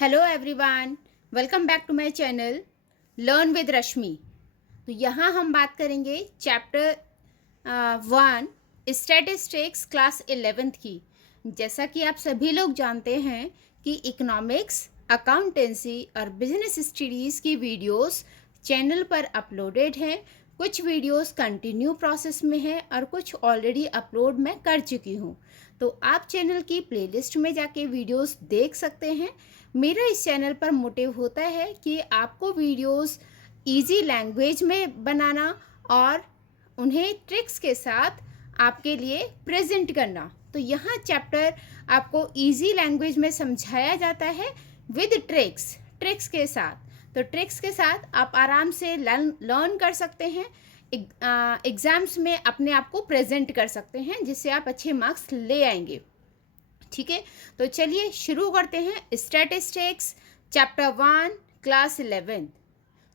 Hello everyone, welcome back to my channel learn with Rashmi. तो यहाँ हम बात करेंगे चैप्टर 1 स्टैटिस्टिक्स क्लास 11th की। जैसा कि आप सभी लोग जानते हैं कि इकोनॉमिक्स, अकाउंटेंसी और बिजनेस स्टडीज़ की वीडियोस चैनल पर अपलोडेड हैं। कुछ वीडियोस कंटिन्यू प्रोसेस में हैं और कुछ ऑलरेडी अपलोड मैं कर चुकी हूँ। तो आप चैनल की प्लेलिस्ट में जाके वीडियोस देख सकते हैं। मेरा इस चैनल पर मोटिव होता है कि आपको वीडियोस इजी लैंग्वेज में बनाना और उन्हें ट्रिक्स के साथ आपके लिए प्रेजेंट करना। तो यहाँ चैप्टर आपको इजी लैंग्वेज में समझाया जाता है विद ट्रिक्स के साथ। तो ट्रिक्स के साथ आप आराम से लर्न कर सकते हैं, एग्ज़ाम्स में अपने आप को प्रेजेंट कर सकते हैं, जिससे आप अच्छे मार्क्स ले आएंगे। ठीक है, तो चलिए शुरू करते हैं स्टैटिस्टिक्स चैप्टर 1 क्लास 11।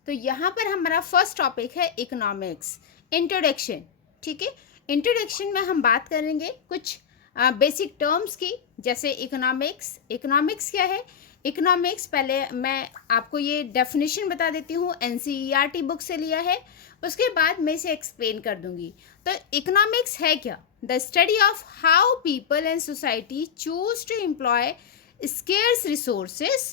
तो यहाँ पर हमारा फर्स्ट टॉपिक है इकोनॉमिक्स इंट्रोडक्शन। ठीक है, इंट्रोडक्शन में हम बात करेंगे कुछ बेसिक टर्म्स की, जैसे इकोनॉमिक्स क्या है। इकोनॉमिक्स, पहले मैं आपको ये डेफिनेशन बता देती हूँ, एनसीईआरटी बुक से लिया है, उसके बाद मैं इसे एक्सप्लेन कर दूंगी। तो इकोनॉमिक्स है क्या? The study of how people and society choose to employ scarce resources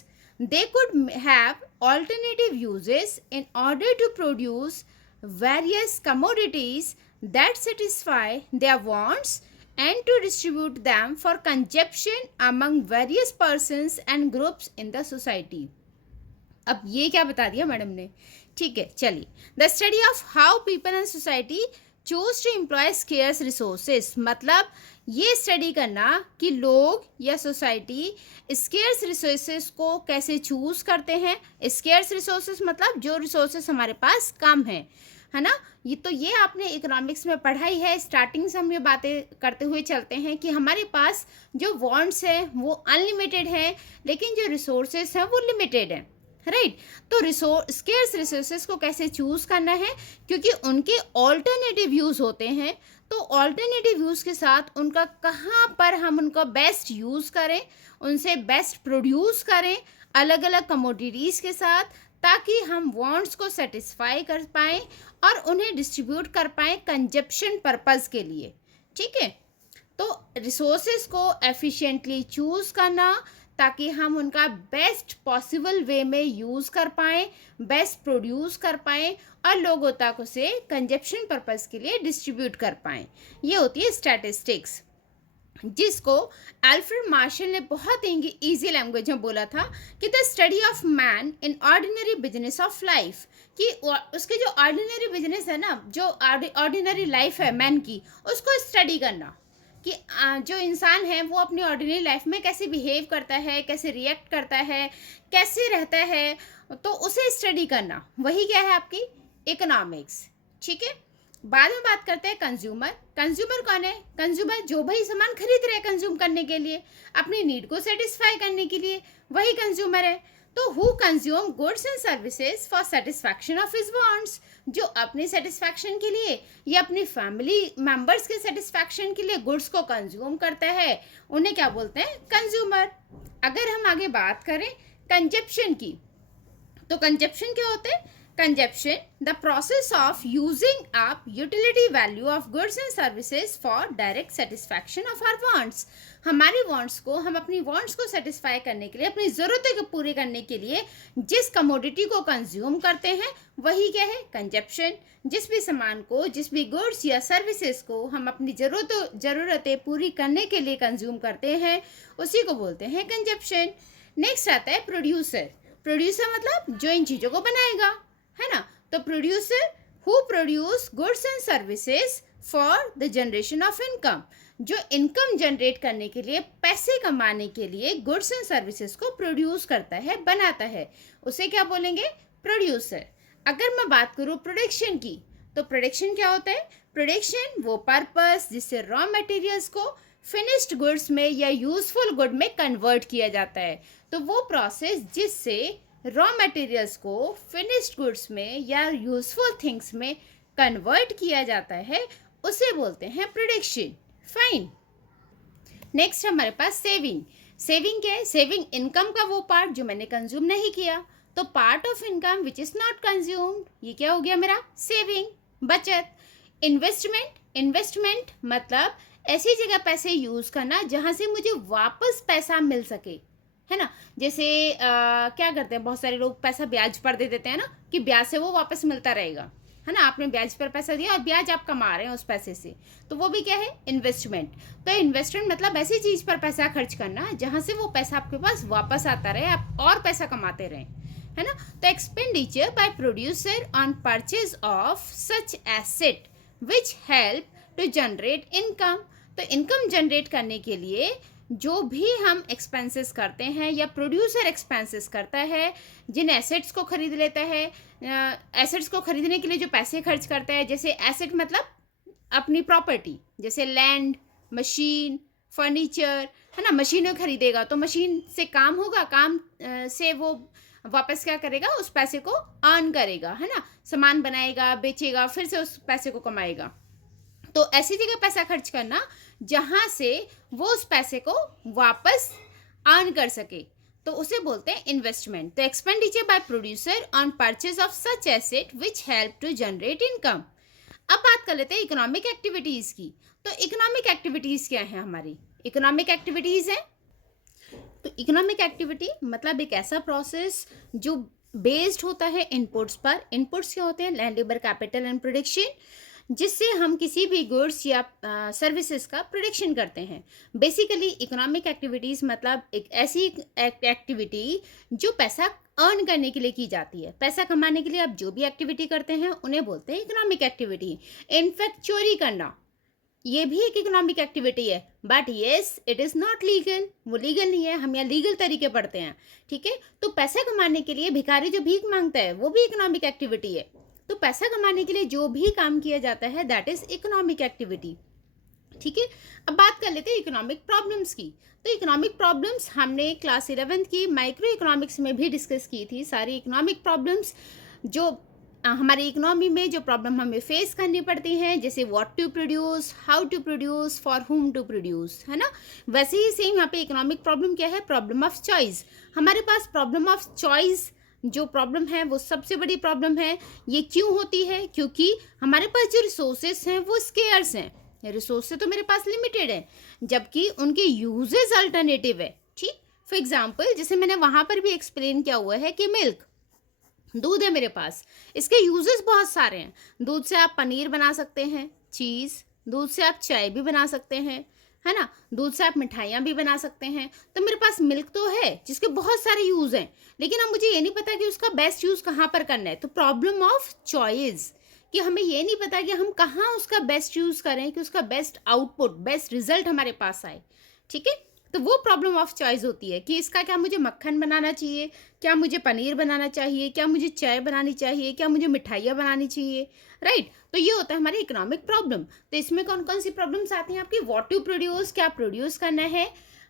they could have alternative uses in order to produce various commodities that satisfy their wants and to distribute them for consumption among various persons and groups in the society. अब ये क्या बता दिया madam ने? ठीक है, चलिए। The study of how people and society choose to employ scarce resources, मतलब ये स्टडी करना कि लोग या सोसाइटी स्केयर्स रिसोर्सेस को कैसे चूज करते हैं। स्केयर्स रिसोर्सेस मतलब जो रिसोर्सेस हमारे पास कम है ना। ये आपने इकोनॉमिक्स में पढ़ाई है। स्टार्टिंग से हम ये बातें करते हुए चलते हैं कि हमारे पास जो वांट्स हैं वो अनलिमिटेड हैं, लेकिन जो रिसोर्सेस हैं वो लिमिटेड हैं, राइट। तो स्केर्स रिसोर्सेस को कैसे चूज करना है, क्योंकि उनके ऑल्टरनेटिव यूज होते हैं। तो ऑल्टरनेटिव यूज के साथ उनका कहाँ पर हम उनका बेस्ट यूज करें, उनसे बेस्ट प्रोड्यूस करें अलग अलग कमोडिटीज के साथ, ताकि हम वांट्स को सेटिस्फाई कर पाएँ और उन्हें डिस्ट्रीब्यूट कर पाएँ कंजप्शन पर्पस के लिए। ठीक है, तो रिसोर्सेज को एफिशिएंटली चूज करना ताकि हम उनका बेस्ट पॉसिबल वे में यूज़ कर पाएँ, बेस्ट प्रोड्यूस कर पाएँ और लोगों तक उसे कंजप्शन पर्पस के लिए डिस्ट्रीब्यूट कर पाएँ। ये होती है स्टैटिस्टिक्स, जिसको अल्फ्रेड मार्शल ने बहुत ईजी लैंग्वेज में बोला था कि the study of man in ordinary business of life, कि उसके जो ऑर्डिनरी बिजनेस है ना, जो ऑर्डिनरी लाइफ है मैन की, उसको स्टडी करना कि जो इंसान है वो अपनी ऑर्डिनरी लाइफ में कैसे बिहेव करता है, कैसे रिएक्ट करता है, कैसे रहता है, तो उसे स्टडी करना। वही क्या है आपकी इकोनॉमिक्स। ठीक है, बाद में बात करते हैं कंज्यूमर कौन है? कंज्यूमर जो भाई सामान खरीद रहे हैं कंज्यूम करने के लिए, अपनी नीड को सेटिस्फाई करने के लिए, वही कंज्यूमर है। तो who consume goods and services for satisfaction of his wants, जो अपनी सेटिस्फैक्शन के लिए या अपनी फैमिली मेंबर्स के सेटिस्फैक्शन के लिए गुड्स को कंज्यूम करता है, उन्हें क्या बोलते हैं? कंज्यूमर। अगर हम आगे बात करें कंजप्शन की, तो कंजप्शन क्या होते हैं? Consumption, the process of using up utility value of goods and services for direct satisfaction of our wants. हमारी wants को, हम अपनी wants को satisfy करने के लिए, अपनी ज़रूरतों को पूरी करने के लिए जिस commodity को consume करते हैं, वही क्या है? Consumption। जिस भी सामान को, जिस भी goods या services को हम अपनी ज़रूरतें पूरी करने के लिए consume करते हैं, उसी को बोलते हैं consumption। नेक्स्ट आता है प्रोड्यूसर मतलब जो इन चीज़ों को बनाएगा, है ना। तो producer who produce goods and services for the generation of income, जो इनकम जनरेट करने के लिए, पैसे कमाने के लिए गुड्स एंड सर्विसेज को प्रोड्यूस करता है, बनाता है, उसे क्या बोलेंगे? प्रोड्यूसर। अगर मैं बात करूँ प्रोडक्शन की, तो प्रोडक्शन क्या होता है? प्रोडक्शन वो पर्पस जिससे रॉ मटेरियल्स को फिनिश्ड गुड्स में या यूजफुल गुड में कन्वर्ट किया जाता है। तो वो प्रोसेस जिससे रॉ मटेरियल्स को फिनिश्ड गुड्स में या यूजफुल थिंग्स में कन्वर्ट किया जाता है, उसे बोलते हैं प्रोडक्शन। फाइन। नेक्स्ट हमारे पास सेविंग। सेविंग क्या है? सेविंग इनकम का वो पार्ट जो मैंने कंज्यूम नहीं किया। तो part of income which is not consumed, ये क्या हो गया मेरा? सेविंग, बचत। इन्वेस्टमेंट, इन्वेस्टमेंट मतलब ऐसी जगह पैसे यूज करना जहां से मुझे वापस पैसा मिल सके, है ना। जैसे क्या करते हैं बहुत सारे लोग, पैसा ब्याज पर दे देते हैं ना, कि ब्याज से वो वापस मिलता रहेगा, है ना। आपने ब्याज पर पैसा दिया और ब्याज आप कमा रहे हैं उस पैसे से, तो वो भी क्या है? इन्वेस्टमेंट। तो इन्वेस्टमेंट मतलब ऐसी चीज पर पैसा खर्च करना जहां से वो पैसा आपके पास वापस आता रहे, आप और पैसा कमाते रहें, है ना। तो expenditure by producer on purchase of such asset which help to generate income. तो इनकम जनरेट करने के लिए जो भी हम एक्सपेंसेस करते हैं या प्रोड्यूसर एक्सपेंसेस करता है, जिन एसेट्स को खरीद लेता है, एसेट्स को खरीदने के लिए जो पैसे खर्च करता है, जैसे एसेट मतलब अपनी प्रॉपर्टी, जैसे लैंड, मशीन, फर्नीचर, है ना। मशीनें खरीदेगा तो मशीन से काम होगा, काम से वो वापस क्या करेगा? उस पैसे को अर्न करेगा, है ना। सामान बनाएगा, बेचेगा, फिर से उस पैसे को कमाएगा। तो ऐसी जगह पैसा खर्च करना जहां से वो उस पैसे को वापस अर्न कर सके, तो उसे बोलते हैं इन्वेस्टमेंट। तो expenditure by producer on purchase of such asset which help to generate income. अब बात कर लेते हैं इकोनॉमिक एक्टिविटीज की। तो इकोनॉमिक एक्टिविटीज क्या है हमारी? इकोनॉमिक एक्टिविटीज है, तो इकोनॉमिक एक्टिविटी मतलब एक ऐसा प्रोसेस जो बेस्ड होता है इनपुट्स पर। इनपुट्स क्या होते हैं? Land, labour, capital and production, जिससे हम किसी भी गुड्स या सर्विसेज का प्रोडक्शन करते हैं। बेसिकली इकोनॉमिक एक्टिविटीज मतलब एक ऐसी एक्टिविटी जो पैसा अर्न करने के लिए की जाती है। पैसा कमाने के लिए आप जो भी एक्टिविटी करते हैं उन्हें बोलते हैं इकोनॉमिक एक्टिविटी। इनफैक्ट चोरी करना ये भी एक इकोनॉमिक एक्टिविटी है, but yes it is not legal. वो लीगल नहीं है, हम यहाँ लीगल तरीके पढ़ते हैं, ठीक है। तो पैसा कमाने के लिए भिखारी जो भीख मांगता है वो भी इकोनॉमिक एक्टिविटी है। तो पैसा कमाने के लिए जो भी काम किया जाता है दैट इज इकोनॉमिक एक्टिविटी, ठीक है। अब बात कर लेते हैं इकोनॉमिक प्रॉब्लम्स की। तो इकोनॉमिक प्रॉब्लम्स हमने क्लास 11th की माइक्रो इकोनॉमिक्स में भी डिस्कस की थी। सारी इकोनॉमिक प्रॉब्लम्स जो हमारी इकोनॉमी में जो प्रॉब्लम हमें फेस करनी पड़ती हैं, जैसे what to produce, how to produce, for whom to produce, है ना। वैसे ही सेम यहाँ पे इकोनॉमिक प्रॉब्लम क्या है? Problem of choice. हमारे पास प्रॉब्लम ऑफ चॉइस जो प्रॉब्लम है वो सबसे बड़ी प्रॉब्लम है। ये क्यों होती है? क्योंकि हमारे पास जो रिसोर्सेस हैं वो स्केयर्स हैं। रिसोर्सेज तो मेरे पास लिमिटेड है, जबकि उनके यूजेस अल्टरनेटिव है, ठीक। फॉर एग्जाम्पल जैसे मैंने वहाँ पर भी एक्सप्लेन किया हुआ है कि मिल्क, दूध है मेरे पास, इसके यूजेस बहुत सारे हैं। दूध से आप पनीर बना सकते हैं, चीज़, दूध से आप चाय भी बना सकते हैं, है ना। दूध से आप मिठाइयाँ भी बना सकते हैं। तो मेरे पास मिल्क तो है जिसके बहुत सारे यूज़ हैं, लेकिन अब मुझे ये नहीं पता कि उसका बेस्ट यूज़ कहाँ पर करना है। तो प्रॉब्लम ऑफ चॉइस, कि हमें ये नहीं पता कि हम कहाँ उसका बेस्ट यूज़ करें कि उसका बेस्ट आउटपुट, बेस्ट रिजल्ट हमारे पास आए, ठीक है। तो वो प्रॉब्लम ऑफ चॉइस होती है कि इसका क्या मुझे मक्खन बनाना चाहिए, क्या मुझे पनीर बनाना चाहिए, क्या मुझे चाय बनानी चाहिए, क्या मुझे मिठाइयाँ बनानी चाहिए, राइट। तो ये होता है हमारी इकोनॉमिक प्रॉब्लम। तो इसमें कौन कौन सी प्रॉब्लम्स आती हैं आपकी? व्हाट टू प्रोड्यूस, क्या प्रोड्यूस करना है,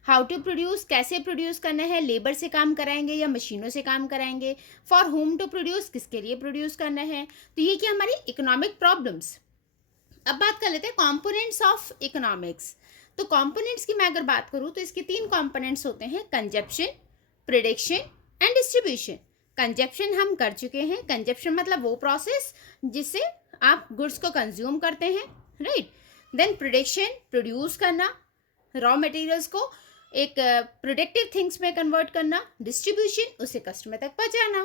हाउ टू प्रोड्यूस, कैसे प्रोड्यूस करना है, लेबर से काम कराएंगे या मशीनों से काम कराएंगे, फॉर होम टू प्रोड्यूस, किसके लिए प्रोड्यूस करना है। तो ये क्या हमारी इकोनॉमिक प्रॉब्लम्स। अब बात कर लेते हैं कॉम्पोनेंट्स ऑफ इकोनॉमिक्स। तो कॉम्पोनेंट्स की मैं अगर बात करूं तो इसके 3 कॉम्पोनेंट्स होते हैं: consumption, production and distribution. Consumption हम कर चुके हैं। कंजप्शन मतलब वो प्रोसेस जिससे आप गुड्स को कंज्यूम करते हैं, राइट। देन प्रोडक्शन, प्रोड्यूस करना, रॉ मटेरियल्स को एक प्रोडक्टिव थिंग्स में कन्वर्ट करना, डिस्ट्रीब्यूशन, उसे कस्टमर तक पहुंचाना।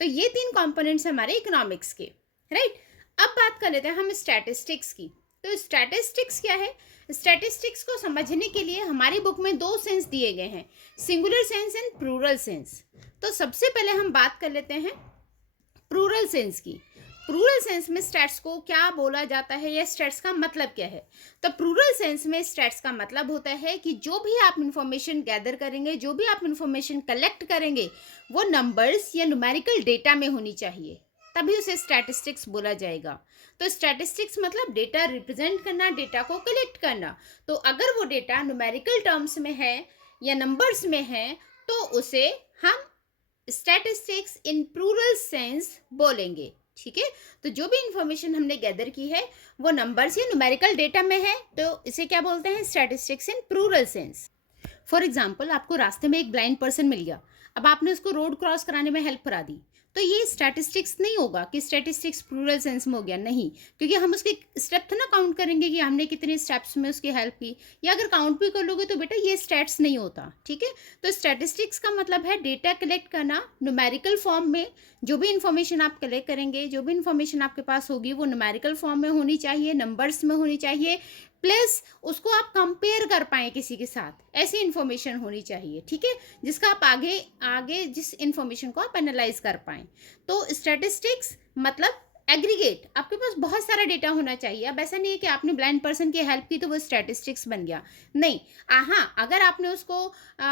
तो ये 3 कॉम्पोनेंट्स हमारे इकोनॉमिक्स के, राइट। अब बात कर लेते हैं हम स्टैटिस्टिक्स की। तो स्टैटिस्टिक्स क्या है? स्टैटिस्टिक्स को समझने के लिए हमारी बुक में 2 सेंस दिए गए हैं, singular sense and plural sense. तो सबसे पहले हम बात कर लेते हैं प्लूरल सेंस की। प्लूरल सेंस में स्टैट्स को क्या बोला जाता है या स्टैट्स का मतलब क्या है? तो प्लूरल सेंस में स्टैट्स का मतलब होता है कि जो भी आप इंफॉर्मेशन गैदर करेंगे, जो भी आप इंफॉर्मेशन कलेक्ट करेंगे, वो नंबर्स या न्यूमेरिकल डेटा में होनी चाहिए, तभी उसे स्टैटिस्टिक्स बोला जाएगा। तो स्टैटिस्टिक्स मतलब डेटा रिप्रेजेंट करना, डेटा को कलेक्ट करना। तो अगर वो डेटा न्यूमेरिकल टर्म्स में है या नंबर्स में है तो उसे हम स्टैटिस्टिक्स इन प्लूरल सेंस बोलेंगे, ठीक है। तो जो भी इंफॉर्मेशन हमने गैदर की है वो नंबर्स या न्यूमेरिकल डेटा में है, तो इसे क्या बोलते हैं? Statistics in plural sense. For example आपको रास्ते में एक ब्लाइंड पर्सन मिल गया, अब आपने उसको रोड क्रॉस कराने में हेल्प करा दी, तो ये स्टैटिस्टिक्स नहीं होगा कि स्टैटिस्टिक्स प्लूरल सेंस में हो गया, नहीं, क्योंकि हम उसके स्टेप तो ना काउंट करेंगे कि हमने कितने स्टेप्स में उसकी हेल्प की, या अगर काउंट भी कर लोगे तो बेटा ये स्टैट्स नहीं होता, ठीक है। तो स्टैटिस्टिक्स का मतलब है डेटा कलेक्ट करना न्यूमेरिकल फॉर्म में। जो भी इन्फॉर्मेशन आप कलेक्ट करेंगे, जो भी इन्फॉर्मेशन आपके पास होगी, वो न्यूमेरिकल फॉर्म में होनी चाहिए, नंबर्स में होनी चाहिए, प्लस उसको आप कंपेयर कर पाएँ किसी के साथ, ऐसी इन्फॉर्मेशन होनी चाहिए, ठीक है, जिसका आप आगे आगे जिस इन्फॉर्मेशन को आप एनालाइज कर पाएँ। तो स्टैटिस्टिक्स मतलब एग्रीगेट, आपके पास बहुत सारा डेटा होना चाहिए। अब ऐसा नहीं है कि आपने ब्लाइंड पर्सन की हेल्प की तो वो स्टैटिस्टिक्स बन गया, नहीं। हाँ, अगर आपने उसको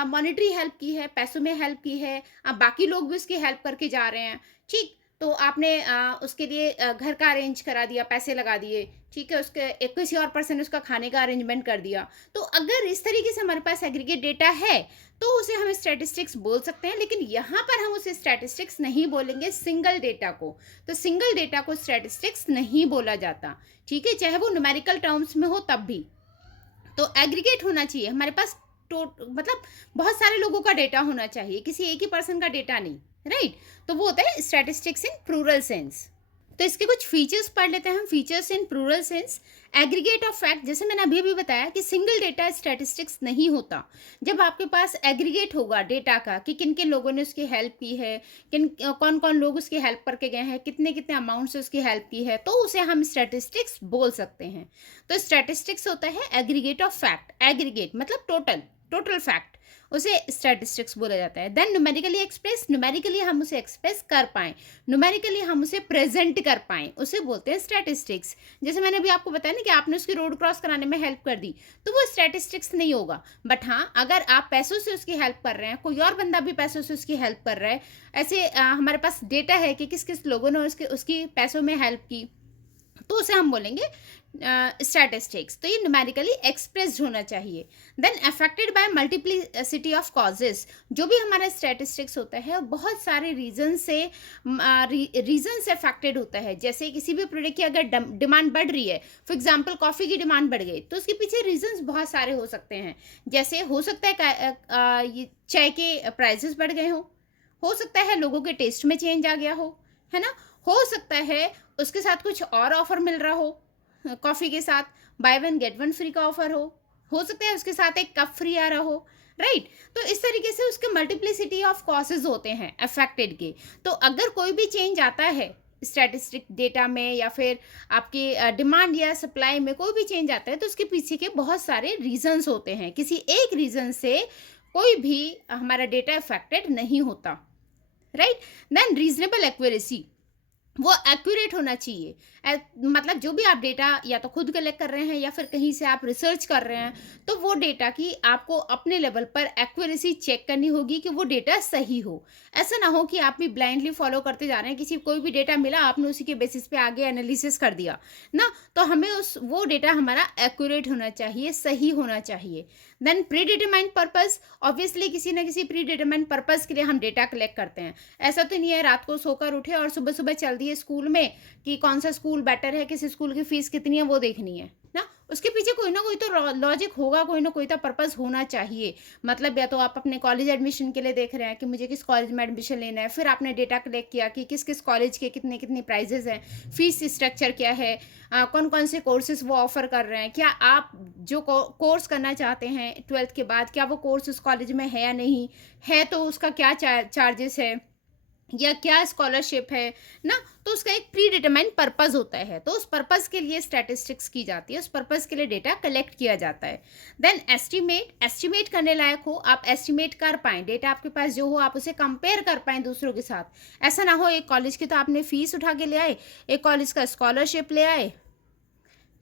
मॉनेटरी हेल्प की है, पैसों में हेल्प की है, बाकी लोग भी उसकी हेल्प करके जा रहे हैं, ठीक, तो आपने उसके लिए घर का अरेंज करा दिया, पैसे लगा दिए, ठीक है, उसके एक किसी और पर्सन ने उसका खाने का अरेंजमेंट कर दिया, तो अगर इस तरीके से हमारे पास एग्रीगेट डेटा है तो उसे हम स्टैटिस्टिक्स बोल सकते हैं। लेकिन यहाँ पर हम उसे स्टैटिस्टिक्स नहीं बोलेंगे, सिंगल डेटा को। तो सिंगल डेटा को स्टैटिस्टिक्स नहीं बोला जाता, ठीक है, चाहे वो न्यूमेरिकल टर्म्स में हो तब भी। तो एग्रीगेट होना चाहिए हमारे पास, मतलब बहुत सारे लोगों का डेटा होना चाहिए, किसी एक ही पर्सन का डेटा नहीं, राइट। तो वो होता है स्टैटिस्टिक्स इन प्लूरल सेंस। तो इसके कुछ फीचर्स पढ़ लेते हैं हम, features in plural sense. Aggregate of fact, जैसे मैंने अभी भी बताया कि सिंगल डेटा स्टैटिस्टिक्स नहीं होता। जब आपके पास एग्रीगेट होगा डेटा का कि किन किन लोगों ने उसकी हेल्प की है, कौन कौन लोग उसकी हेल्प करके गए हैं, कितने कितने अमाउंट से उसकी हेल्प की है, तो उसे हम स्टैटिस्टिक्स बोल सकते हैं। तो स्टैटिस्टिक्स होता है एग्रीगेट ऑफ फैक्ट, एग्रीगेट मतलब टोटल, टोटल फैक्ट, उसे स्टैटिस्टिक्स बोला जाता है। देन न्यूमेरिकली एक्सप्रेस, न्यूमेरिकली हम उसे एक्सप्रेस कर पाएँ, न्यूमेरिकली हम उसे प्रेजेंट कर पाएँ, उसे बोलते हैं स्टैटिस्टिक्स। जैसे मैंने अभी आपको बताया ना कि आपने उसकी रोड क्रॉस कराने में हेल्प कर दी, तो वो स्टैटिस्टिक्स नहीं होगा। बट हाँ, अगर आप पैसों से उसकी हेल्प कर रहे हैं, कोई और बंदा भी पैसों से उसकी हेल्प कर रहा है, ऐसे हमारे पास डेटा है कि किस किस लोगों ने उसकी पैसों में हेल्प की, तो उसे हम बोलेंगे स्टैटिस्टिक्स। तो ये न्यूमेरिकली एक्सप्रेस्ड होना चाहिए। Then affected by multiplicity of causes, जो भी हमारा स्टैटिस्टिक्स होता है बहुत सारे रीजन से अफेक्टेड होता है। जैसे किसी भी प्रोडक्ट की अगर डिमांड बढ़ रही है, फॉर एग्जांपल कॉफ़ी की डिमांड बढ़ गई, तो उसके पीछे रीजंस बहुत सारे हो सकते हैं। जैसे हो सकता है ये चाय के प्राइसेस बढ़ गए हो सकता है लोगों के टेस्ट में चेंज आ गया है ना, हो सकता है उसके साथ कुछ और ऑफर मिल रहा हो, कॉफ़ी के साथ by one get one free का ऑफर हो सकता है उसके साथ एक कप फ्री आ रहा हो, राइट। तो इस तरीके से उसके मल्टीप्लिसिटी ऑफ कॉजेज होते हैं अफेक्टेड के। तो अगर कोई भी चेंज आता है स्टैटिस्टिक डेटा में या फिर आपकी डिमांड या सप्लाई में कोई भी चेंज आता है, तो उसके पीछे के बहुत सारे रीजंस होते हैं। किसी एक रीजन से कोई भी हमारा डेटा अफेक्टेड नहीं होता, राइट। देन रीजनेबल एक्यूरेसी, वो एक्यूरेट होना चाहिए। मतलब जो भी आप डेटा या तो खुद कलेक्ट कर रहे हैं या फिर कहीं से आप रिसर्च कर रहे हैं, तो वो डेटा की आपको अपने लेवल पर एक्यूरेसी चेक करनी होगी कि वो डेटा सही हो। ऐसा ना हो कि आप भी ब्लाइंडली फॉलो करते जा रहे हैं, किसी कोई भी डेटा मिला आपने उसी के बेसिस पे आगे एनालिसिस कर दिया ना, तो हमें वो डेटा हमारा एक्यूरेट होना चाहिए, सही होना चाहिए। Then predetermined purpose, obviously किसी ना किसी प्री डिटरमाइंड पर्पस के लिए हम डेटा कलेक्ट करते हैं। ऐसा तो नहीं है रात को सोकर उठे और सुबह सुबह चल दिए स्कूल में कि कौन सा स्कूल बेटर है, किस स्कूल की फीस कितनी है वो देखनी है ना। उसके पीछे कोई ना कोई तो लॉजिक होगा, कोई ना कोई तो पर्पस होना चाहिए। मतलब या तो आप अपने कॉलेज एडमिशन के लिए देख रहे हैं कि मुझे किस कॉलेज में एडमिशन लेना है, फिर आपने डेटा कलेक्ट किया कि किस किस कॉलेज के कितने कितने प्राइजेस हैं, फीस स्ट्रक्चर क्या है, कौन कौन से कोर्सेज वो ऑफर कर रहे हैं, क्या आप जो कोर्स करना चाहते हैं 12th के बाद क्या वो कोर्स उस कॉलेज में है या नहीं है, तो उसका क्या चार्जेस है या क्या स्कॉलरशिप है ना। तो उसका एक प्री डिटरमाइंड पर्पस होता है, तो उस पर्पस के लिए स्टैटिस्टिक्स की जाती है, उस पर्पस के लिए डेटा कलेक्ट किया जाता है। देन एस्टिमेट करने लायक हो, आप एस्टिमेट कर पाएँ, डेटा आपके पास जो हो आप उसे कंपेयर कर पाएँ दूसरों के साथ। ऐसा ना हो एक कॉलेज की तो आपने फीस उठा के ले आए, एक कॉलेज का स्कॉलरशिप ले आए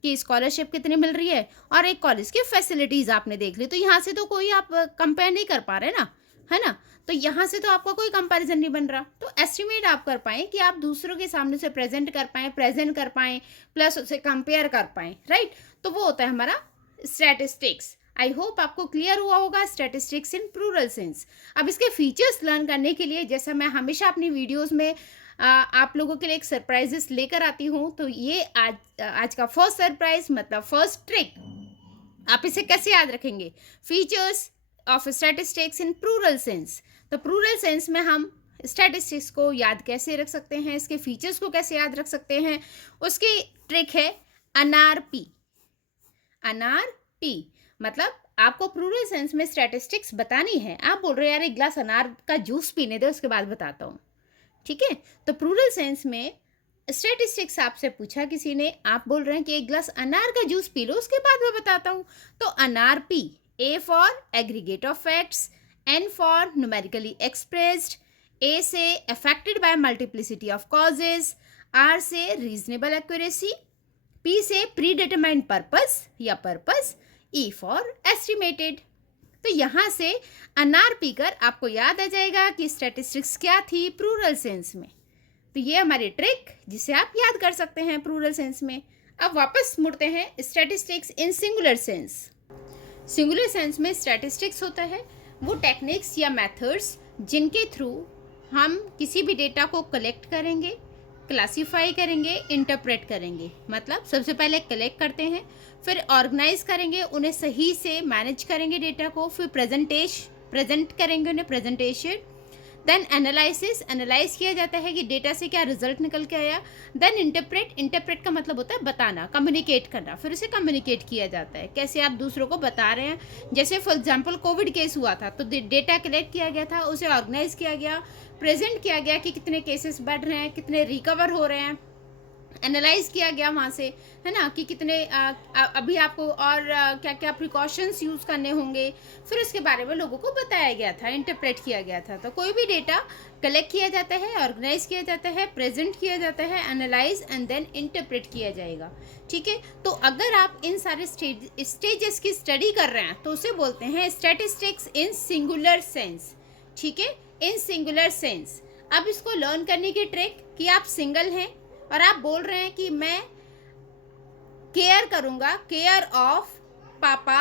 कि स्कॉलरशिप कितनी मिल रही है, और एक कॉलेज की फैसिलिटीज़ आपने देख ली, तो यहाँ से तो कोई आप कंपेयर नहीं कर पा रहे ना, है ना। तो यहाँ से तो आपका कोई कंपैरिजन नहीं बन रहा। तो एस्टिमेट आप कर पाएँ कि आप दूसरों के सामने से प्रेजेंट कर पाएँ प्लस उसे कंपेयर कर पाएँ, राइट। तो वो होता है हमारा स्टैटिस्टिक्स। आई होप आपको क्लियर हुआ होगा स्टैटिस्टिक्स इन प्लूरल सेंस। अब इसके फीचर्स लर्न करने के लिए, जैसा मैं हमेशा अपनी वीडियोज़ में आप लोगों के लिए एक सरप्राइजेस लेकर आती हूँ, तो ये आज का फर्स्ट सरप्राइज मतलब फर्स्ट ट्रिक। आप इसे कैसे याद रखेंगे? Features of statistics in plural sense. तो प्लूरल सेंस में हम स्टैटिस्टिक्स को याद कैसे रख सकते हैं, इसके फीचर्स को कैसे याद रख सकते हैं, उसकी ट्रिक है एनआरपी। एनआरपी मतलब आपको प्लूरल सेंस में स्टैटिस्टिक्स बतानी है। आप बोल रहे हो यार एक ग्लास अनार का जूस पीने दो, उसके बाद बताता हूँ, ठीक है। तो प्लूरल सेंस में स्टैटिस्टिक्स आपसे पूछा किसी ने, आप बोल रहे हैं कि एक ग्लास अनार का जूस पी लो, उसके बाद मैं बताता हूँ। तो NRP, A for aggregate of facts, N for numerically expressed, A से affected by multiplicity of causes, R से रीजनेबल एक्यूरेसी, पी से प्री डिटरमाइंड पर्पस या पर्पस, ई फॉर एस्टिमेटेड। तो यहाँ से एनआरपी कर आपको याद आ जाएगा कि स्टैटिस्टिक्स क्या थी प्लूरल सेंस में। तो ये हमारी ट्रिक जिसे आप याद कर सकते हैं प्लूरल सेंस में। अब वापस मुड़ते हैं स्टैटिस्टिक्स इन सिंगुलर सेंस। सिंगुलर सेंस में स्टैटिस्टिक्स होता है वो टेक्निक्स या मेथड्स जिनके थ्रू हम किसी भी डेटा को कलेक्ट करेंगे, क्लासीफाई करेंगे, इंटरप्रेट करेंगे। मतलब सबसे पहले कलेक्ट करते हैं, फिर ऑर्गेनाइज करेंगे, उन्हें सही से मैनेज करेंगे डेटा को, फिर प्रेजेंट करेंगे उन्हें, प्रेजेंटेशन। देन एनालाइज किया जाता है कि डेटा से क्या रिजल्ट निकल के आया। देन इंटरप्रेट का मतलब होता है बताना, कम्युनिकेट करना। फिर उसे कम्युनिकेट किया जाता है, कैसे आप दूसरों को बता रहे हैं। जैसे फॉर एग्जांपल कोविड केस हुआ था तो डेटा कलेक्ट किया गया था, उसे ऑर्गेनाइज किया गया, प्रेजेंट किया गया कि कितने केसेस बढ़ रहे हैं, कितने रिकवर हो रहे हैं, एनालाइज किया गया वहाँ से, है ना, कि कितने अभी आपको और क्या क्या प्रिकॉशंस यूज़ करने होंगे। फिर उसके बारे में लोगों को बताया गया था, इंटरप्रेट किया गया था। तो कोई भी डेटा कलेक्ट किया जाता है, ऑर्गेनाइज किया जाता है, प्रेजेंट किया जाता है, एनालाइज एंड देन इंटरप्रेट किया जाएगा, ठीक है। तो अगर आप इन सारे स्टेजेस की स्टडी कर रहे हैं तो उसे बोलते हैं स्टैटिस्टिक्स इन सिंगुलर सेंस, ठीक है, इन सिंगुलर सेंस। अब इसको लर्न करने की ट्रिक कि आप सिंगल हैं और आप बोल रहे हैं कि मैं केयर करूंगा, केयर ऑफ पापा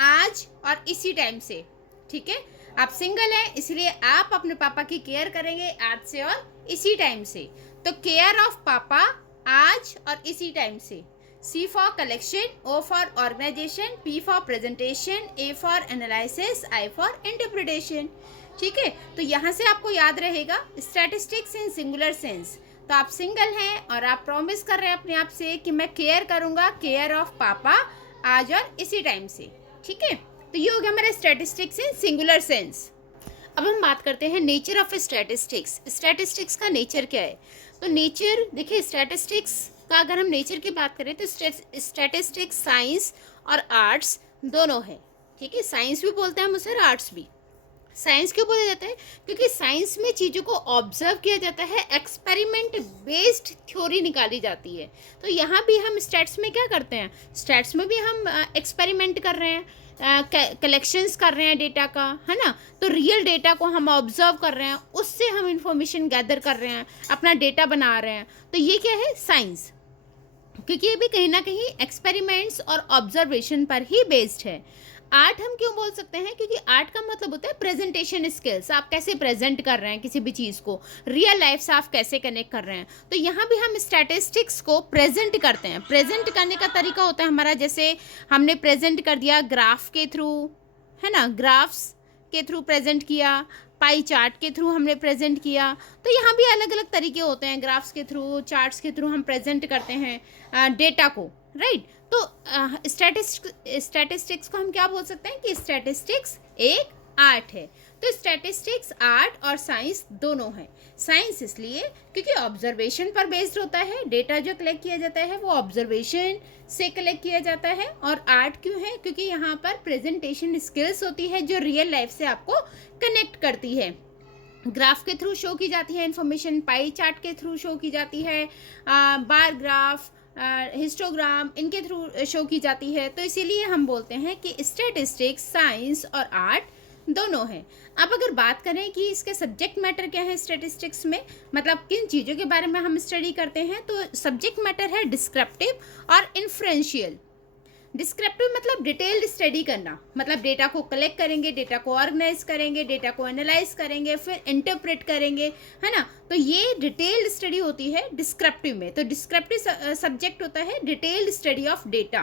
आज और इसी टाइम से, ठीक है। आप सिंगल हैं इसलिए आप अपने पापा की केयर करेंगे आज से और इसी टाइम से। तो केयर ऑफ पापा आज और इसी टाइम से। C for collection, O for organisation, P for presentation, A for analysis, I for interpretation, ठीक है। तो यहाँ से आपको याद रहेगा स्टैटिस्टिक्स इन सिंगुलर सेंस। तो आप सिंगल हैं और आप प्रॉमिस कर रहे हैं अपने आप से कि मैं केयर करूंगा, केयर ऑफ पापा आज और इसी टाइम से, ठीक है। तो ये हो गया हमारे स्टैटिस्टिक्स इन सिंगुलर सेंस। अब हम बात करते हैं नेचर ऑफ स्टैटिस्टिक्स। स्टैटिस्टिक्स का नेचर क्या है? तो नेचर देखिए, स्टैटिस्टिक्स का अगर हम नेचर की बात करें तो स्टैटिस्टिक्स साइंस और आर्ट्स दोनों है, ठीक है। साइंस भी बोलते हैं हम उसे और आर्ट्स भी। साइंस क्यों बोला जाता है? क्योंकि साइंस में चीज़ों को ऑब्जर्व किया जाता है, एक्सपेरिमेंट बेस्ड थ्योरी निकाली जाती है। तो यहाँ भी हम स्टैट्स में क्या करते हैं? स्टैट्स में भी हम एक्सपेरिमेंट कर रहे हैं, कलेक्शंस कर रहे हैं डेटा का, है ना। तो रियल डेटा को हम ऑब्जर्व कर रहे हैं, उससे हम इंफॉर्मेशन गैदर कर रहे हैं, अपना डेटा बना रहे हैं। तो ये क्या है? साइंस। क्योंकि ये भी कहीं ना कहीं एक्सपेरिमेंट्स और ऑब्जर्वेशन पर ही बेस्ड है। आर्ट हम क्यों बोल सकते हैं? क्योंकि आर्ट का मतलब होता है प्रेजेंटेशन स्किल्स, आप कैसे प्रेजेंट कर रहे हैं किसी भी चीज़ को, रियल लाइफ से आप कैसे कनेक्ट कर रहे हैं। तो यहाँ भी हम स्टैटिस्टिक्स को प्रेजेंट करते हैं। प्रेजेंट करने का तरीका होता है हमारा, जैसे हमने प्रेजेंट कर दिया ग्राफ के थ्रू, है ना, ग्राफ्स के थ्रू प्रेजेंट किया, पाई चार्ट के थ्रू हमने प्रेजेंट किया। तो यहाँ भी अलग अलग तरीके होते हैं, ग्राफ्स के थ्रू, चार्ट्स के थ्रू हम प्रेजेंट करते हैं डेटा को, राइट। तो स्टैटिस्टिक्स को हम क्या बोल सकते हैं कि स्टैटिस्टिक्स एक आर्ट है। तो स्टैटिस्टिक्स आर्ट और साइंस दोनों है। साइंस इसलिए क्योंकि ऑब्जर्वेशन पर बेस्ड होता है, डेटा जो कलेक्ट किया जाता है वो ऑब्जर्वेशन से कलेक्ट किया जाता है। और आर्ट क्यों है? क्योंकि यहाँ पर प्रेजेंटेशन स्किल्स होती है जो रियल लाइफ से आपको कनेक्ट करती है। ग्राफ के थ्रू शो की जाती है इन्फॉर्मेशन, पाई चार्ट के थ्रू शो की जाती है, बार ग्राफ, हिस्टोग्राम, इनके थ्रू शो की जाती है। तो इसीलिए हम बोलते हैं कि स्टैटिस्टिक्स साइंस और आर्ट दोनों हैं। अब अगर बात करें कि इसके सब्जेक्ट मैटर क्या है स्टैटिस्टिक्स में, मतलब किन चीज़ों के बारे में हम स्टडी करते हैं, तो सब्जेक्ट मैटर है डिस्क्रिप्टिव और इन्फ्रेंशियल। डिस्क्रिप्टिव मतलब डिटेल्ड स्टडी करना, मतलब डेटा को कलेक्ट करेंगे, डेटा को ऑर्गेनाइज करेंगे, डेटा को एनालाइज करेंगे, फिर इंटरप्रेट करेंगे, है ना। तो ये डिटेल्ड स्टडी होती है डिस्क्रिप्टिव में। तो डिस्क्रिप्टिव सब्जेक्ट होता है डिटेल्ड स्टडी ऑफ डेटा,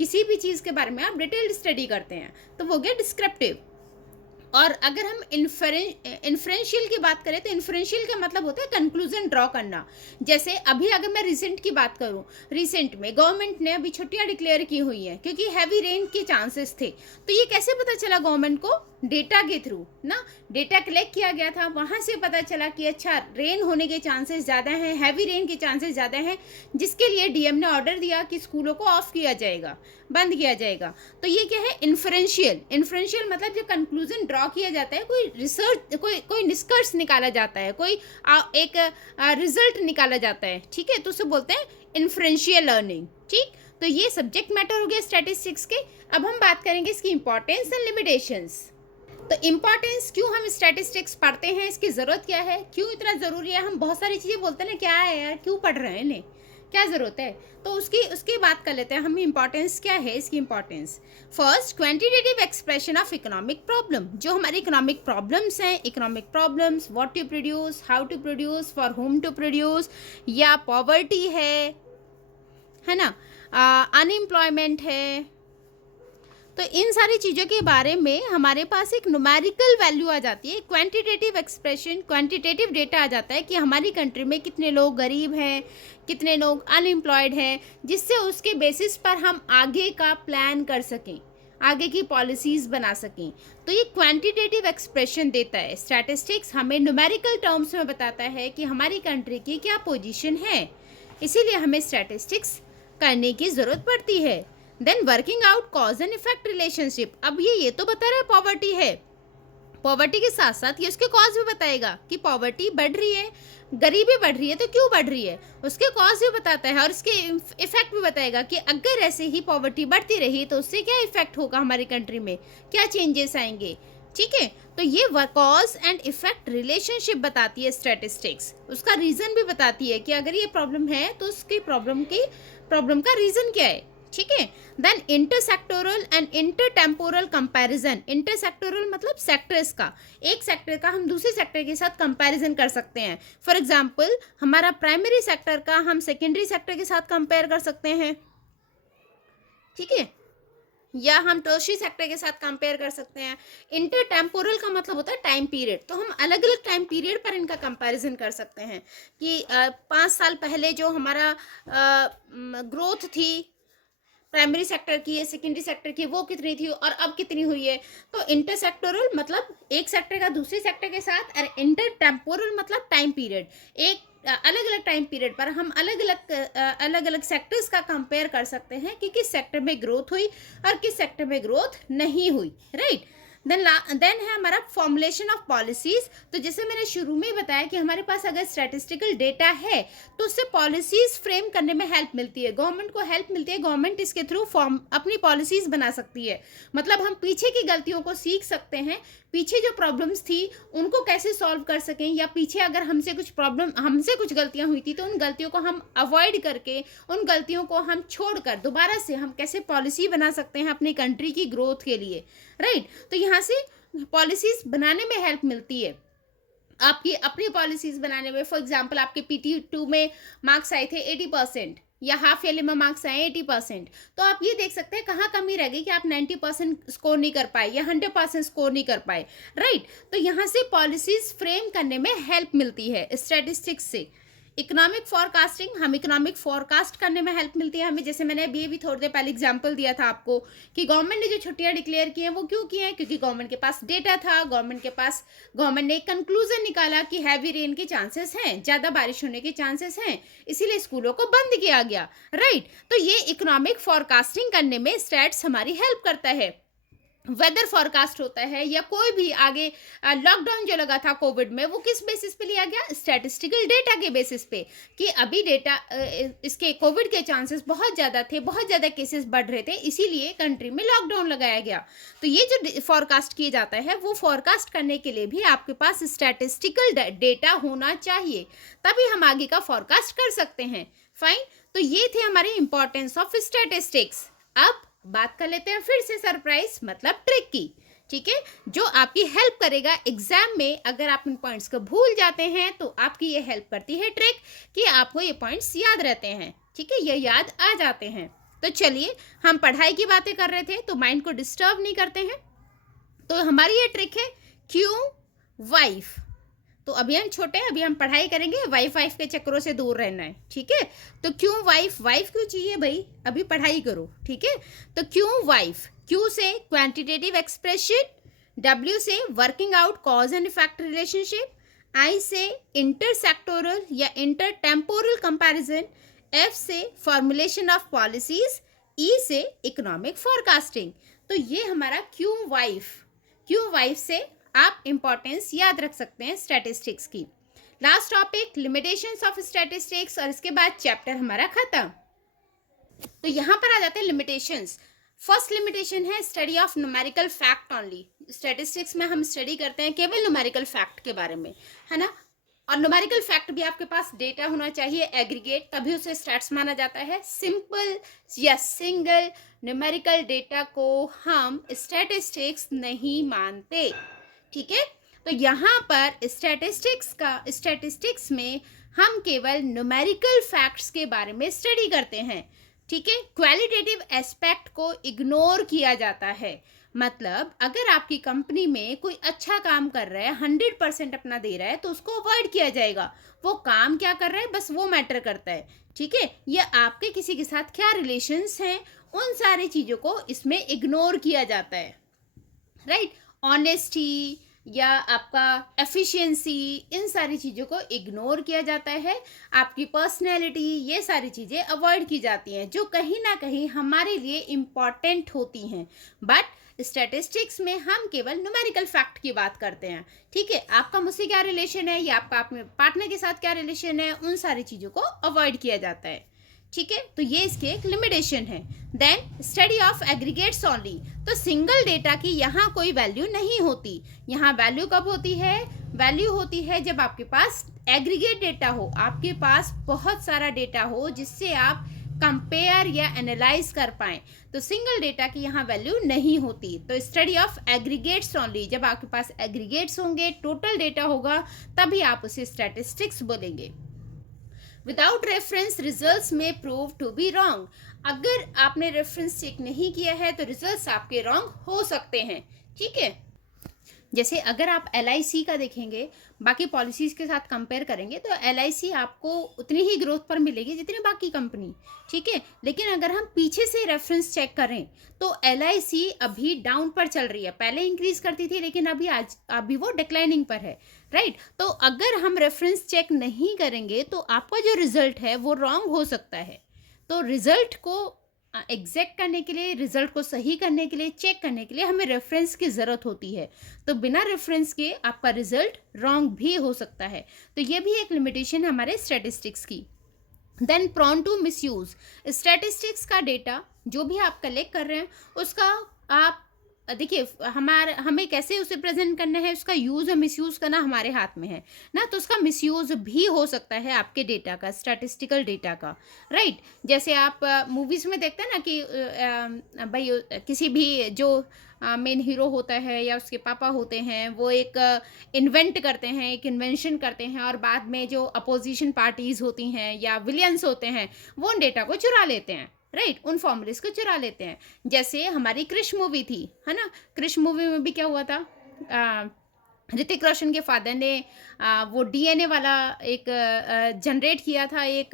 किसी भी चीज़ के बारे में आप डिटेल्ड स्टडी करते हैं तो वो गया डिस्क्रिप्टिव। और अगर हम इन्फ्रेंशियल की बात करें तो इन्फ्रेंशियल का मतलब होता है कंक्लूजन ड्रॉ करना। जैसे अभी अगर मैं रिसेंट की बात करूं, रिसेंट में गवर्नमेंट ने अभी छुट्टियां डिक्लेयर की हुई हैं क्योंकि हैवी रेन के चांसेस थे। तो ये कैसे पता चला गवर्नमेंट को? डेटा के थ्रू ना, डेटा कलेक्ट किया गया था, वहां से पता चला कि अच्छा रेन होने के चांसेस ज़्यादा हैं, हैवी रेन के चांसेस ज़्यादा हैं, जिसके लिए डीएम ने ऑर्डर दिया कि स्कूलों को ऑफ किया जाएगा, बंद किया जाएगा। तो ये क्या है? इन्फ्रेंशियल। इन्फ्रेंशियल मतलब जो कंक्लूजन ड्रॉ किया जाता है, कोई रिसर्च, कोई निष्कर्ष निकाला जाता है, कोई एक रिजल्ट निकाला जाता है, ठीक है, तो उसे बोलते हैं इन्फ्रेंशियल लर्निंग। ठीक, तो ये सब्जेक्ट मैटर हो गया स्टैटिस्टिक्स के। अब हम बात करेंगे इसकी इंपॉर्टेंस एंड लिमिटेशंस। तो इम्पॉर्टेंस, क्यों हम स्टैटिस्टिक्स पढ़ते हैं, इसकी ज़रूरत क्या है, क्यों इतना ज़रूरी है? हम बहुत सारी चीज़ें बोलते हैं ना, क्या है यार, क्यों पढ़ रहे हैं इन्हें, क्या ज़रूरत है? तो उसकी बात कर लेते हैं हम। इम्पॉर्टेंस क्या है इसकी? Importance first, quantitative expression of economic problem. जो हमारे इकोनॉमिक प्रॉब्लम्स हैं, economic problems, what to produce, how to produce, for whom to produce, या पॉवर्टी है ना, अनएम्प्लॉयमेंट है, तो इन सारी चीज़ों के बारे में हमारे पास एक न्यूमेरिकल वैल्यू आ जाती है, क्वांटिटेटिव एक्सप्रेशन, क्वांटिटेटिव डेटा आ जाता है कि हमारी कंट्री में कितने लोग गरीब हैं, कितने लोग अनएम्प्लॉयड हैं, जिससे उसके बेसिस पर हम आगे का प्लान कर सकें, आगे की पॉलिसीज़ बना सकें। तो ये क्वांटिटेटिव एक्सप्रेशन देता है। स्टैटिस्टिक्स हमें न्यूमेरिकल टर्म्स में बताता है कि हमारी कंट्री की क्या पोजीशन है, इसीलिए हमें स्टैटिस्टिक्स करने की ज़रूरत पड़ती है। Then working out cause and effect relationship. अब ये तो बता रहा है पॉवर्टी है, पॉवर्टी के साथ साथ ये उसके कॉज भी बताएगा कि पॉवर्टी बढ़ रही है, गरीबी बढ़ रही है, तो क्यों बढ़ रही है, उसके कॉज भी बताता है, और इसके इफेक्ट भी बताएगा कि अगर ऐसे ही पॉवर्टी बढ़ती रही तो उससे क्या इफेक्ट होगा हमारी कंट्री में, क्या चेंजेस आएंगे। ठीक है, तो ये कॉज एंड इफेक्ट रिलेशनशिप बताती है स्टैटिस्टिक्स। उसका रीजन भी बताती है कि अगर ये प्रॉब्लम है तो उसकी प्रॉब्लम का रीजन क्या है। ठीक है, then intersectoral and intertemporal comparison. Intersectoral मतलब सेक्टर्स का, एक सेक्टर का हम दूसरे सेक्टर के साथ कंपैरिजन कर सकते हैं। फॉर एग्जांपल, हमारा प्राइमरी सेक्टर का हम सेकेंडरी सेक्टर के साथ कंपेयर कर सकते हैं, ठीक है, या हम टर्शियरी सेक्टर के साथ कंपेयर कर सकते हैं। इंटरटेम्पोरल का मतलब होता है टाइम पीरियड, तो हम अलग अलग टाइम पीरियड पर इनका कंपैरिजन कर सकते हैं कि 5 साल पहले जो हमारा ग्रोथ थी प्राइमरी सेक्टर की या सेकेंडरी सेक्टर की, वो कितनी थी और अब कितनी हुई है। तो इंटरसेक्टोरल मतलब एक सेक्टर का दूसरे सेक्टर के साथ, और इंटरटेम्पोरल मतलब टाइम पीरियड, एक अलग अलग टाइम पीरियड पर हम अलग अलग सेक्टर्स का कंपेयर कर सकते हैं कि किस सेक्टर में ग्रोथ हुई और किस सेक्टर में ग्रोथ नहीं हुई, राइट। देन है हमारा फॉर्मुलेशन ऑफ पॉलिसीज। तो जैसे मैंने शुरू में बताया कि हमारे पास अगर स्टैटिस्टिकल डेटा है तो उससे पॉलिसीज फ्रेम करने में हेल्प मिलती है, गवर्नमेंट को हेल्प मिलती है, गवर्नमेंट इसके थ्रू अपनी पॉलिसीज बना सकती है। मतलब हम पीछे की गलतियों को सीख सकते हैं, पीछे जो प्रॉब्लम्स थी उनको कैसे सॉल्व कर सकें, या पीछे अगर हमसे कुछ गलतियां हुई थी तो उन गलतियों को हम अवॉइड करके, उन गलतियों को हम छोड़कर दोबारा से हम कैसे पॉलिसी बना सकते हैं अपनी कंट्री की ग्रोथ के लिए, राइट। तो यहाँ से पॉलिसीज बनाने में हेल्प मिलती है, आपकी अपनी पॉलिसीज बनाने में। फॉर एग्जांपल, आपके PT2 में मार्क्स आए थे 80% या हाफ ईयरली में मार्क्स आए 80%, तो आप ये देख सकते हैं कहाँ कमी रह गई कि आप 90% स्कोर नहीं कर पाए या 100% स्कोर नहीं कर पाए, राइट। तो यहाँ से पॉलिसीज फ्रेम करने में हेल्प मिलती है स्टैटिस्टिक्स से। इकोनॉमिक फॉरकास्टिंग, हम इकोनॉमिक फॉरकास्ट करने में हेल्प मिलती है हमें। जैसे मैंने अभी भी थोड़ी देर पहले एग्जांपल दिया था आपको कि गवर्नमेंट ने जो छुट्टियां डिक्लेयर की हैं वो क्यों की हैं, क्योंकि गवर्नमेंट के पास डेटा था, गवर्नमेंट ने एक कंक्लूजन निकाला कि हैवी रेन के चांसेस हैं, ज़्यादा बारिश होने के चांसेस हैं, इसीलिए स्कूलों को बंद किया गया, राइट। तो ये इकोनॉमिक फॉरकास्टिंग करने में स्टैट्स हमारी हेल्प करता है। वेदर फॉरकास्ट होता है, या कोई भी आगे लॉकडाउन जो लगा था कोविड में, वो किस बेसिस पे लिया गया, स्टैटिस्टिकल डेटा के बेसिस पे, कि अभी डेटा इसके कोविड के चांसेस बहुत ज़्यादा थे, बहुत ज़्यादा केसेस बढ़ रहे थे, इसीलिए कंट्री में लॉकडाउन लगाया गया। तो ये जो फॉरकास्ट किया जाता है, वो फॉरकास्ट करने के लिए भी आपके पास स्टैटिस्टिकल डेटा होना चाहिए, तभी हम आगे का फॉरकास्ट कर सकते हैं। फाइन, तो ये थे हमारे इंपॉर्टेंस ऑफ स्टैटिस्टिक्स। अब बात कर लेते हैं फिर से सरप्राइज मतलब ट्रिक की, ठीक है, जो आपकी हेल्प करेगा एग्जाम में। अगर आप इन पॉइंट्स को भूल जाते हैं तो आपकी ये हेल्प करती है ट्रिक कि आपको ये पॉइंट्स याद रहते हैं, ठीक है, ये याद आ जाते हैं। तो चलिए, हम पढ़ाई की बातें कर रहे थे तो माइंड को डिस्टर्ब नहीं करते हैं, तो हमारी ये ट्रिक है क्यों वाइफ? तो अभी हम छोटे हैं, अभी हम पढ़ाई करेंगे, वाइफ वाइफ के चक्करों से दूर रहना है, ठीक है। तो क्यों वाइफ? वाइफ क्यों चाहिए भाई? अभी पढ़ाई करो, ठीक है। तो क्यों वाइफ? क्यू से क्वांटिटेटिव एक्सप्रेशन, डब्ल्यू से working out cause and effect relationship, I से इंटरसेक्टोरल या इंटरटेम्पोरल कंपैरिजन, एफ से फॉर्मुलेशन ऑफ पॉलिसीज, ई से इकोनॉमिक फोरकास्टिंग। तो ये हमारा क्यों वाइफ। क्यों वाइफ से आप इंपॉर्टेंस याद रख सकते हैं स्टैटिस्टिक्स की। Last topic limitations of statistics, और इसके बाद चैप्टर हमारा खत्म। तो यहाँ पर आ जाते हैं लिमिटेशंस। फर्स्ट लिमिटेशन है study of numerical fact only. Statistics में हम स्टडी करते हैं केवल न्यूमेरिकल फैक्ट के बारे में, है ना। और न्यूमेरिकल फैक्ट भी आपके पास डेटा होना चाहिए एग्रीगेट, तभी उसे स्टैट्स माना जाता है। सिंपल या सिंगल न्यूमेरिकल डेटा को हम स्टैटिस्टिक्स नहीं मानते, ठीक है। तो यहाँ पर स्टैटिस्टिक्स में हम केवल न्यूमेरिकल फैक्ट्स के बारे में स्टडी करते हैं, ठीक है। क्वालिटेटिव एस्पेक्ट को इग्नोर किया जाता है। मतलब अगर आपकी कंपनी में कोई अच्छा काम कर रहा है, 100% अपना दे रहा है, तो उसको अवॉइड किया जाएगा। वो काम क्या कर रहा है बस वो मैटर करता है, ठीक है। या आपके किसी के साथ क्या रिलेशंस हैं, उन सारी चीज़ों को इसमें इग्नोर किया जाता है, राइट। ऑनेस्टी या आपका एफिशिएंसी, इन सारी चीज़ों को इग्नोर किया जाता है। आपकी पर्सनैलिटी, ये सारी चीज़ें अवॉइड की जाती हैं जो कहीं ना कहीं हमारे लिए इम्पॉर्टेंट होती हैं। बट स्टैटिस्टिक्स में हम केवल न्यूमेरिकल फैक्ट की बात करते हैं, ठीक है। आपका मुझसे क्या रिलेशन है या आपका अपने पार्टनर के साथ क्या रिलेशन है, उन सारी चीज़ों को अवॉइड किया जाता है, ठीक है। तो ये इसके एक लिमिटेशन है। Then study of aggregates only. तो सिंगल डेटा की यहाँ कोई वैल्यू नहीं होती। यहाँ वैल्यू कब होती है? वैल्यू होती है जब आपके पास एग्रीगेट डेटा हो, आपके पास बहुत सारा डेटा हो जिससे आप कंपेयर या एनालाइज कर पाएं। तो सिंगल डेटा की यहाँ वैल्यू नहीं होती। तो स्टडी ऑफ एग्रीगेट्स ओनली, जब आपके पास एग्रीगेट्स होंगे, टोटल डेटा होगा, तभी आप उसे स्टैटिस्टिक्स बोलेंगे। विदाउट रेफरेंस रिजल्ट्स में प्रूव टू बी रॉन्ग। अगर आपने रेफरेंस चेक नहीं किया है तो रिजल्ट्स आपके रॉन्ग हो सकते हैं, ठीक है। जैसे अगर आप LIC का देखेंगे, बाकी पॉलिसीज़ के साथ कंपेयर करेंगे तो LIC आपको उतनी ही ग्रोथ पर मिलेगी जितनी बाकी कंपनी, ठीक है। लेकिन अगर हम पीछे से रेफरेंस चेक करें तो LIC अभी डाउन पर चल रही है। पहले इंक्रीज करती थी लेकिन अभी वो डिक्लाइनिंग पर है, राइट। तो अगर हम रेफरेंस चेक नहीं करेंगे तो आपका जो रिजल्ट है वो रॉन्ग हो सकता है। तो रिजल्ट को एग्जैक्ट करने के लिए, रिजल्ट को सही करने के लिए, चेक करने के लिए हमें रेफरेंस की ज़रूरत होती है। तो बिना रेफरेंस के आपका रिजल्ट रॉन्ग भी हो सकता है। तो ये भी एक लिमिटेशन है हमारे स्टैटिस्टिक्स की। Then prone to misuse. Statistics का डेटा जो भी आप कलेक्ट कर रहे हैं उसका आप देखिए हमें कैसे उसे प्रेजेंट करना है, उसका यूज़ और मिसयूज़ करना हमारे हाथ में है ना। तो उसका मिसयूज़ भी हो सकता है आपके डेटा का, स्टैटिस्टिकल डेटा का, राइट। जैसे आप मूवीज़ में देखते हैं ना कि भाई किसी भी जो मेन हीरो होता है या उसके पापा होते हैं, वो एक इन्वेंट करते हैं, एक इन्वेंशन करते हैं, और बाद में जो अपोजिशन पार्टीज़ होती हैं या विलियंस होते हैं वो उन डेटा को चुरा लेते हैं, राइट। उन फॉर्मूलेस को चुरा लेते हैं। जैसे हमारी क्रिश मूवी थी, है ना। क्रिश मूवी में भी क्या हुआ था, ऋतिक रोशन के फादर ने वो DNA वाला एक जनरेट किया था, एक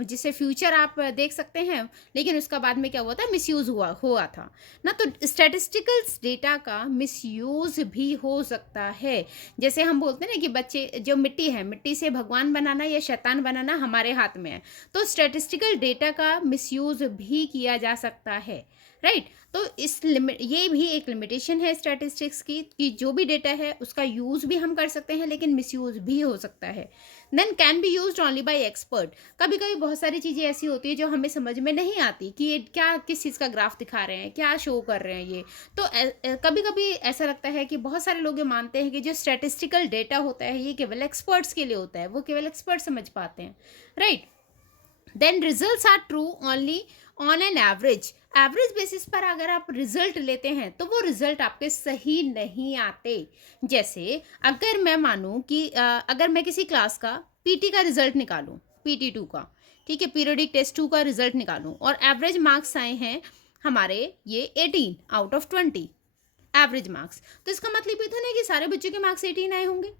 जिससे फ्यूचर आप देख सकते हैं, लेकिन उसका बाद में क्या हुआ था, मिसयूज़ हुआ था ना। तो स्टैटिस्टिकल डेटा का मिसयूज़ भी हो सकता है। जैसे हम बोलते हैं ना कि बच्चे जो मिट्टी है, मिट्टी से भगवान बनाना या शैतान बनाना हमारे हाथ में है। तो स्टैटिस्टिकल डेटा का मिसयूज़ भी किया जा सकता है, राइट। तो ये भी एक लिमिटेशन है स्टैटिस्टिक्स की कि जो भी डेटा है उसका यूज़ भी हम कर सकते हैं लेकिन मिसयूज़ भी हो सकता है। Then can be used only by expert. कभी कभी बहुत सारी चीज़ें ऐसी होती है जो हमें समझ में नहीं आती कि ये क्या, किस चीज़ का ग्राफ दिखा रहे हैं, क्या शो कर रहे हैं ये। तो कभी कभी ऐसा लगता है कि बहुत सारे लोग ये मानते हैं कि जो स्टैटिस्टिकल डेटा होता है ये केवल एक्सपर्ट्स के लिए होता है, वो केवल एक्सपर्ट समझ पाते हैं, right. Then results are true only on an average. Average basis पर अगर आप रिजल्ट लेते हैं तो वो रिजल्ट आपके सही नहीं आते। जैसे अगर मैं मानूं कि अगर मैं किसी क्लास का PT का रिजल्ट निकालूं, PT2 का, ठीक है, पीरियडिक टेस्ट 2 का रिजल्ट निकालूं, और एवरेज मार्क्स आए हैं हमारे ये 18 आउट ऑफ 20। Average marks. तो इसका मतलब ये तो नहीं कि सारे बच्चों के मार्क्स 18 आए होंगे,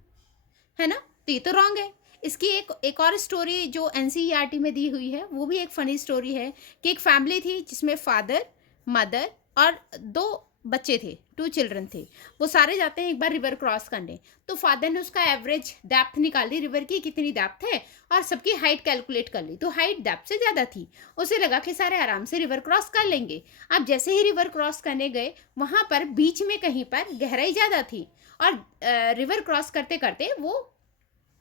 है ना? तो ये तो रॉन्ग है। इसकी एक और स्टोरी जो एनसीईआरटी में दी हुई है, वो भी एक फ़नी स्टोरी है कि एक फैमिली थी जिसमें फादर, मदर और 2 बच्चे थे, 2 चिल्ड्रन थे। वो सारे जाते हैं एक बार रिवर क्रॉस करने। तो फादर ने उसका एवरेज डेप्थ निकाली रिवर की, कितनी डेप्थ है, और सबकी हाइट कैलकुलेट कर ली। तो हाइट डेप्थ से ज़्यादा थी। उसे लगा कि सारे आराम से रिवर क्रॉस कर लेंगे। अब जैसे ही रिवर क्रॉस करने गए, वहाँ पर बीच में कहीं पर गहराई ज़्यादा थी और रिवर क्रॉस करते-करते वो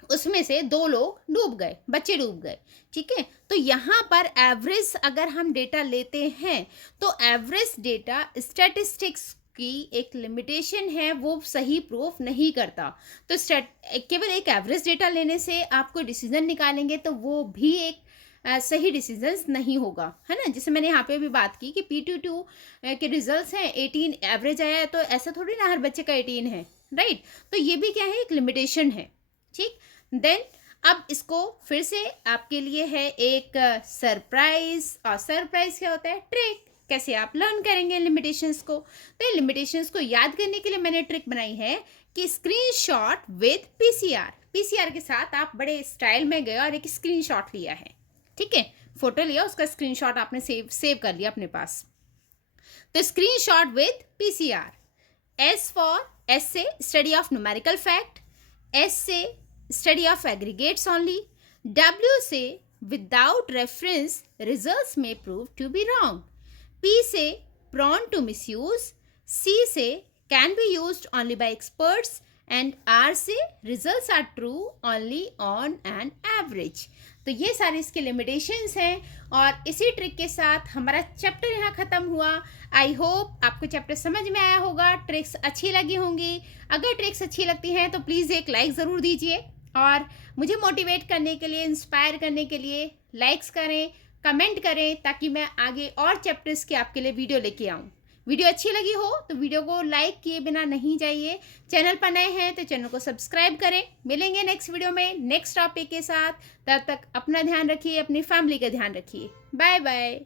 उसमें से 2 लोग डूब गए, बच्चे डूब गए, ठीक है? तो यहाँ पर एवरेज अगर हम डेटा लेते हैं, तो एवरेज डेटा स्टैटिस्टिक्स की एक लिमिटेशन है, वो सही प्रूफ नहीं करता। तो केवल एक एवरेज डेटा लेने से आप कोई डिसीजन निकालेंगे तो वो भी एक सही डिसीजंस नहीं होगा, है ना? जैसे मैंने यहाँ पे भी बात की कि P22 के रिजल्ट्स हैं, 18 एवरेज आया है, तो ऐसा थोड़ी ना हर बच्चे का 18 है, राइट? तो ये भी क्या है, एक लिमिटेशन है, ठीक? देन अब इसको फिर से आपके लिए है एक सरप्राइज। और सरप्राइज क्या होता है, ट्रिक। कैसे आप लर्न करेंगे लिमिटेशंस को। तो लिमिटेशंस को याद करने के लिए मैंने ट्रिक बनाई है कि स्क्रीनशॉट विद पीसीआर के साथ आप बड़े स्टाइल में गए और एक स्क्रीनशॉट लिया है, ठीक है? फोटो लिया, उसका स्क्रीनशॉट आपने सेव कर लिया अपने पास। तो स्क्रीनशॉट विद पीसीआर। एस से study of numerical fact, S से study of aggregates only, W से without reference results may prove to be wrong, P से prone to misuse, C से can be used only by experts and R से results are true only on an average। तो ये सारे इसके limitations हैं और इसी ट्रिक के साथ हमारा चैप्टर यहाँ ख़त्म हुआ। आई होप आपको चैप्टर समझ में आया होगा, ट्रिक्स अच्छी लगी होंगी। अगर ट्रिक्स अच्छी लगती हैं तो प्लीज़ एक लाइक ज़रूर दीजिए और मुझे मोटिवेट करने के लिए, इंस्पायर करने के लिए लाइक्स करें, कमेंट करें, ताकि मैं आगे और चैप्टर्स के आपके लिए वीडियो लेके आऊँ। वीडियो अच्छी लगी हो तो वीडियो को लाइक किए बिना नहीं जाइए। चैनल पर नए हैं तो चैनल को सब्सक्राइब करें। मिलेंगे नेक्स्ट वीडियो में नेक्स्ट टॉपिक के साथ। तब तक अपना ध्यान रखिए, अपनी फैमिली का ध्यान रखिए। Bye bye.